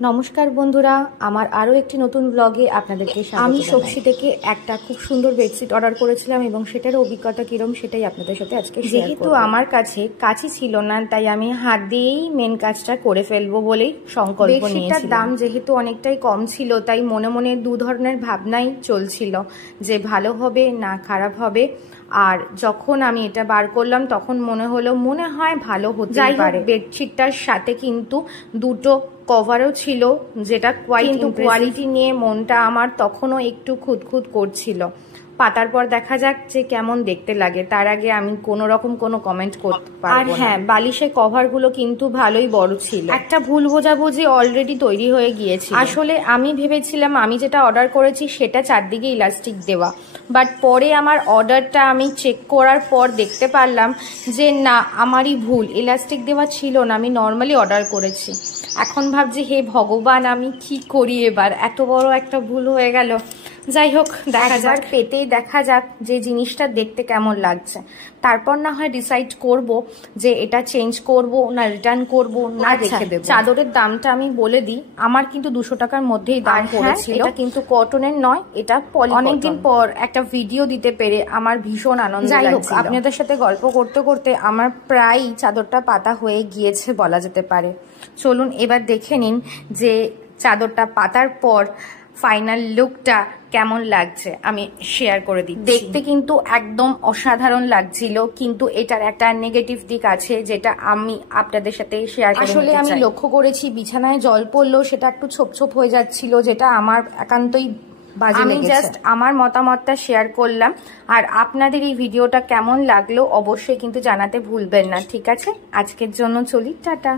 নমস্কার বন্ধুরা, আমার আরও একটি নতুন ব্লগে আপনাদেরকে স্বাগত। আমি সবজি থেকে একটা খুব সুন্দর বেডশিট অর্ডার করেছিলাম এবং সেটার অভিজ্ঞতা কিরম সেটাই আপনাদের সাথে আজকে শেয়ার করব। যেহেতু আমার কাছে কাঁচি ছিল না, তাই আমি হাত দিয়েই মেন কাজটা করে ফেলবো বলেই সংকল্প নিয়েছিলাম। বেডশিটটার দাম যেহেতু অনেকটাই কম ছিল, তাই মনে মনে দু ধরনের ভাবনাই চলছিল যে ভালো হবে না খারাপ হবে। আর যখন আমি এটা বার করলাম তখন মনে হয় ভালো হতে পারে। বেডশিটটার সাথে কিন্তু দুটো কভারও ছিল, যেটা কোয়ালিটি নিয়ে মনটা আমার তখনও একটু খুঁতখুত করছিল। পাতার পর দেখা যাক যে কেমন দেখতে লাগে, তার আগে আমি কোনো রকম কোনো কমেন্ট করতে পারবো না। আর হ্যাঁ, বালিশের কভারগুলো কিন্তু ভালোই বড় ছিল। একটা ভুল বোঝাবুঝি অলরেডি তৈরি হয়ে গিয়েছে। আসলে আমি ভেবেছিলাম আমি যেটা অর্ডার করেছি সেটা চারদিকে ইলাস্টিক দেওয়া, বাট পরে আমার অর্ডারটা আমি চেক করার পর দেখতে পারলাম যে না, আমারই ভুল, ইলাস্টিক দেওয়া ছিল না, আমি নর্মালি অর্ডার করেছি। এখন ভাবছি হে ভগবান, আমি কি করি এবার, এত বড় একটা ভুল হয়ে গেল। যাই হোক, দেখা যাক, পেতেই দেখা যাক যে জিনিসটা দেখতে কেমন লাগছে, তারপর না হয় ডিসাইড করব যে এটা চেঞ্জ করব না রিটার্ন করব না রেখে দেব। চাদরের দামটা আমি বলে দিই, আমার কিন্তু 200 টাকার মধ্যেই দাম পড়েছিল। এটা কিন্তু কটনের নয়, এটা পলি। অনেকদিন পর একটা ভিডিও দিতে পেরে আমার ভীষণ আনন্দ লাগছে। যাই হোক, আপনাদের সাথে গল্প করতে করতে আমার প্রায় চাদরটা পাতা হয়ে গিয়েছে বলা যেতে পারে। চলুন এবার দেখে নিন যে চাদরটা পাতার পর ফাইনাল লুকটা কেমন লাগছে, আমি শেয়ার করে দিই। দেখতে কিন্তু একদম অসাধারণ লাগছিল, কিন্তু এটার একটা নেগেটিভ দিক আছে যেটা আমি আপনাদের সাথে শেয়ার করি। আসলে আমি লক্ষ্য করেছি বিছানায় জল পড়লেও সেটা একটু ছোপ ছোপ হয়ে যাচ্ছিল, যেটা আমার একান্তই বাজে লেগেছে। আমি জাস্ট আমার মতামতটা শেয়ার করলাম, আর আপনাদের এই ভিডিওটা কেমন লাগলো অবশ্যই কিন্তু জানাতে ভুলবেন না। ঠিক আছে, আজকের জন্য চলি, টাটা।